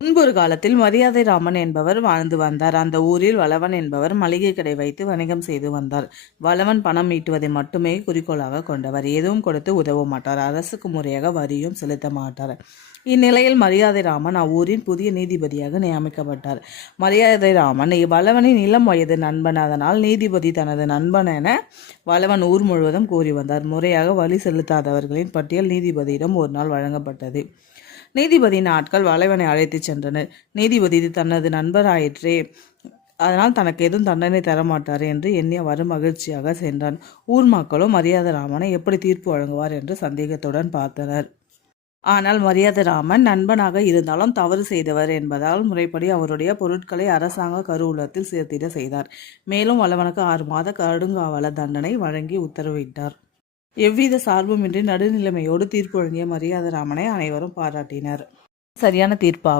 முன்பொரு காலத்தில் மரியாதை ராமன் என்பவர் வாழ்ந்து வந்தார். அந்த ஊரில் வளவன் என்பவர் மளிகை கடை வைத்து வணிகம் செய்து வந்தார். வளவன் பணம் ஈட்டுவதை மட்டுமே குறிக்கோளாக கொண்டவர். எதுவும் கொடுத்து உதவ மாட்டார். அரசுக்கு முறையாக வரியும் செலுத்த மாட்டார். இந்நிலையில் மரியாதை ராமன் அவ்வூரின் புதிய நீதிபதியாக நியமிக்கப்பட்டார். மரியாதை ராமன் வளவனின் இளம் வயது நண்பன். அதனால் நீதிபதி தனது நண்பன் என வளவன் ஊர் முழுவதும் கூறி வந்தார். முறையாக வரி செலுத்தாதவர்களின் பட்டியல் நீதிபதியிடம் ஒரு நாள் வழங்கப்பட்டது. நீதிபதியின் ஆட்கள் வளவனை அழைத்துச் சென்றனர். நீதிபதி தனது நண்பராயிற்றே, அதனால் தனக்கு எதுவும் தண்டனை தரமாட்டார் என்று எண்ணியவாறு மகிழ்ச்சியாக சென்றான். ஊர் மக்களும் மரியாதை ராமனை எப்படி தீர்ப்பு வழங்குவார் என்று சந்தேகத்துடன் பார்த்தனர். ஆனால் மரியாதை ராமன் நண்பனாக இருந்தாலும் தவறு செய்தவர் என்பதால் முறைப்படி அவருடைய பொருட்களை அரசாங்க கருவூலத்தில் சேர்த்திட செய்தார். மேலும் வளவனுக்கு 6 மாத கடுங்காவல தண்டனை வழங்கி உத்தரவிட்டார். எவ்வித சார்புமின்றி நடுநிலைமையோடு தீர்ப்பு வழங்கிய மரியாதை ராமனை அனைவரும் பாராட்டினர். சரியான தீர்ப்பாகும்.